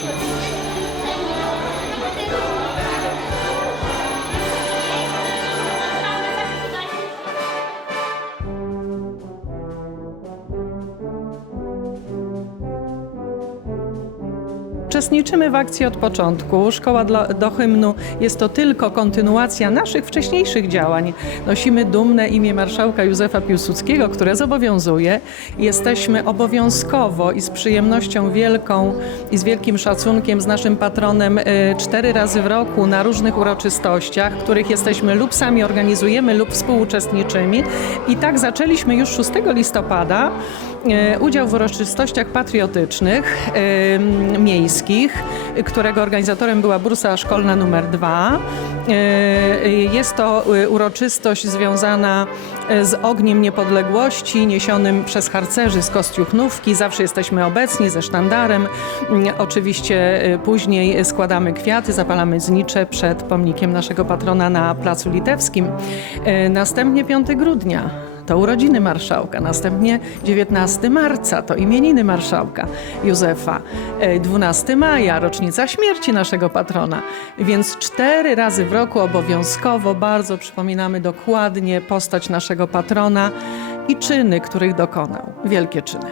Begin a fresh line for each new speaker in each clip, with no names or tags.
Bye. Uczestniczymy w akcji od początku. Szkoła dla, do hymnu jest to tylko kontynuacja naszych wcześniejszych działań. Nosimy dumne imię marszałka Józefa Piłsudskiego, które zobowiązuje. Jesteśmy obowiązkowo i z przyjemnością wielką i z wielkim szacunkiem z naszym patronem y, cztery razy w roku na różnych uroczystościach, których jesteśmy lub sami organizujemy, lub współuczestniczymy. I tak zaczęliśmy już 6 listopada udział w uroczystościach patriotycznych e, miejskich, którego organizatorem była bursa szkolna numer dwa. E, Jest to e, uroczystość związana e, z Ogniem Niepodległości niesionym przez harcerzy z Kostiuchnówki. Zawsze jesteśmy obecni ze sztandarem. Mm, Oczywiście e, później składamy kwiaty, zapalamy znicze przed pomnikiem naszego patrona na Placu Litewskim. E, Następnie 5 grudnia to urodziny marszałka, następnie 19 marca to imieniny marszałka Józefa, E, 12 maja rocznica śmierci naszego patrona, więc cztery razy w roku obowiązkowo bardzo przypominamy dokładnie postać naszego patrona i czyny, których dokonał. Wielkie czyny.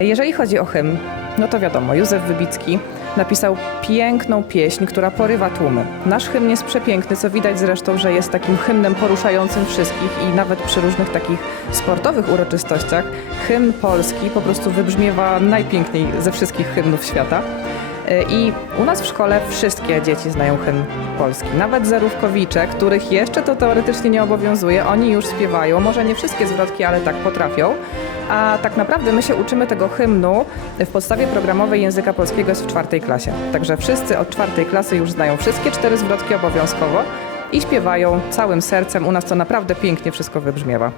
Jeżeli chodzi o hymn, no to wiadomo, Józef Wybicki napisał piękną pieśń, która porywa tłumy. Nasz hymn jest przepiękny, co widać zresztą, że jest takim hymnem poruszającym wszystkich i nawet przy różnych takich sportowych uroczystościach hymn polski po prostu wybrzmiewa najpiękniej ze wszystkich hymnów świata. I u nas w szkole wszystkie dzieci znają hymn polski. Nawet zerówkowicze, których jeszcze to teoretycznie nie obowiązuje, oni już śpiewają. Może nie wszystkie zwrotki, ale tak potrafią. A tak naprawdę my się uczymy tego hymnu w podstawie programowej języka polskiego jest w czwartej klasie. Także wszyscy od czwartej klasy już znają wszystkie cztery zwrotki obowiązkowo i śpiewają całym sercem. U nas to naprawdę pięknie wszystko wybrzmiewa.